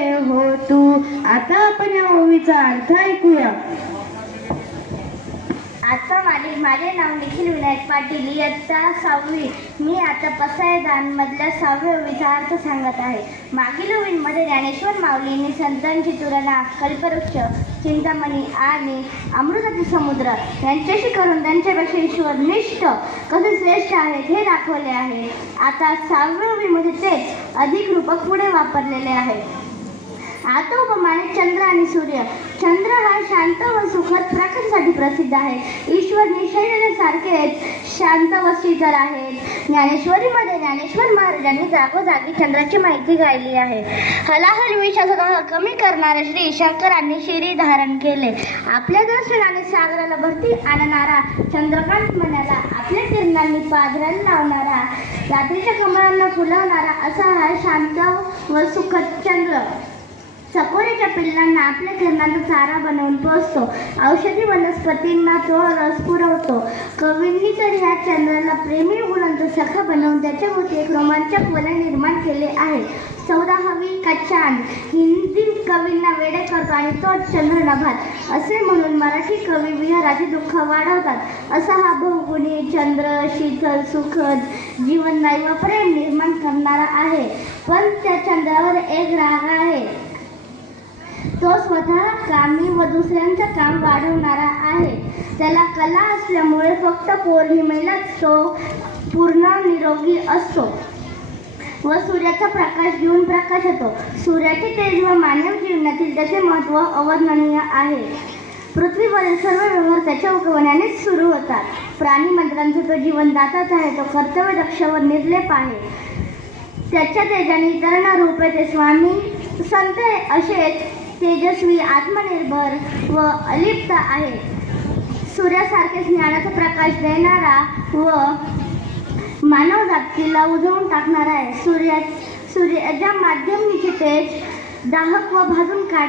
हो तू. आता आपण या ओवीचा अर्थ ऐकूया. आता माझे माझे नाव निखिल विनायक पाटील इयत्ता सहावी. मी आता पसायदानमधल्या सहाव्या ओळीचा अर्थ सांगत आहे. मागील ओवींमध्ये ज्ञानेश्वर माऊलींनी संतांची तुलना कल्पवृक्ष चिंतामणी आणि अमृताचे समुद्र यांच्याशी करून त्यांच्यापेक्षा ईश्वर निष्ठ कसे श्रेष्ठ आहेत हे दाखवले आहे. आता सहाव्या ओवीमध्ये तेच अधिक रूपक पुढे वापरलेले आहे. आतोपमाने चंद्र आणि सूर्य. चंद्र हा शांत व सुखद प्रकाशासाठी प्रसिद्ध आहे. ईश्वर निशैल्यासारखेच शांत व शीतल आहेत. ज्ञानेश्वरीमध्ये ज्ञानेश्वर महाराजांनी जागोजागी चंद्राची माहिती गायली आहे. हलाहल विश्वासाला कमी करणारे श्री शंकरांनी शिरी धारण केले. आपल्या दर्शनाने सागराला भरती आणणारा चंद्रकांत मनाला आपल्या किरणांनी पाझराला लावणारा रात्रीच्या कमळांना फुलवणारा असा हा शांत व सुखद चंद्र. चकोरीच्या पिल्लांना आपल्या किरणाचा चारा बनवून पोचतो औषधी वनस्पतींना तो रस पुरवतो. कवींनी तर ह्या चंद्राला प्रेमी गुणांचा सखा बनवून त्याच्याभोवती एक रोमांचक वलय निर्माण केले आहे. चौदा हवी का चांद हिंदी कवींना वेडे करतो आणि तोच चंद्र नभात असे म्हणून मराठी कवी विहाराचे दुःख वाढवतात. असा हा बहुगुणी चंद्र शीतल सुखद जीवनदायी व प्रेम निर्माण करणारा आहे. पण त्या चंद्रावर एक राग आहे. स्वतः कामी व दुसऱ्यांचं काम वाढवणारा आहे. त्याला कला असल्यामुळे फक्त पौर्णिमेलाच तो पूर्ण निरोगी असतो. व सूर्याचा प्रकाश घेऊन प्रकाश येतो. सूर्याचे तेज व मानव जीवनातील त्याचे महत्त्व अवर्णनीय आहे. पृथ्वीवरील सर्व व्यवहार त्याच्या उगवण्यानेच सुरू होतात. प्राणी मंत्रांचा तो जीवनदाताच आहे तो कर्तव्य दक्ष व निर्लेप आहे. त्याच्या तेजाने इतरांना रूप ते स्वामी संत असेच तेजस्वी आत्मनिर्भर व अलिप्त आहे. सूर्यासारखे ज्ञानाचा प्रकाश देणारा व मानव जातीला उजळून टाकणारा आहे. सूर्या सूर्याच्या माध्यम तेज दाहक व भाजून काढ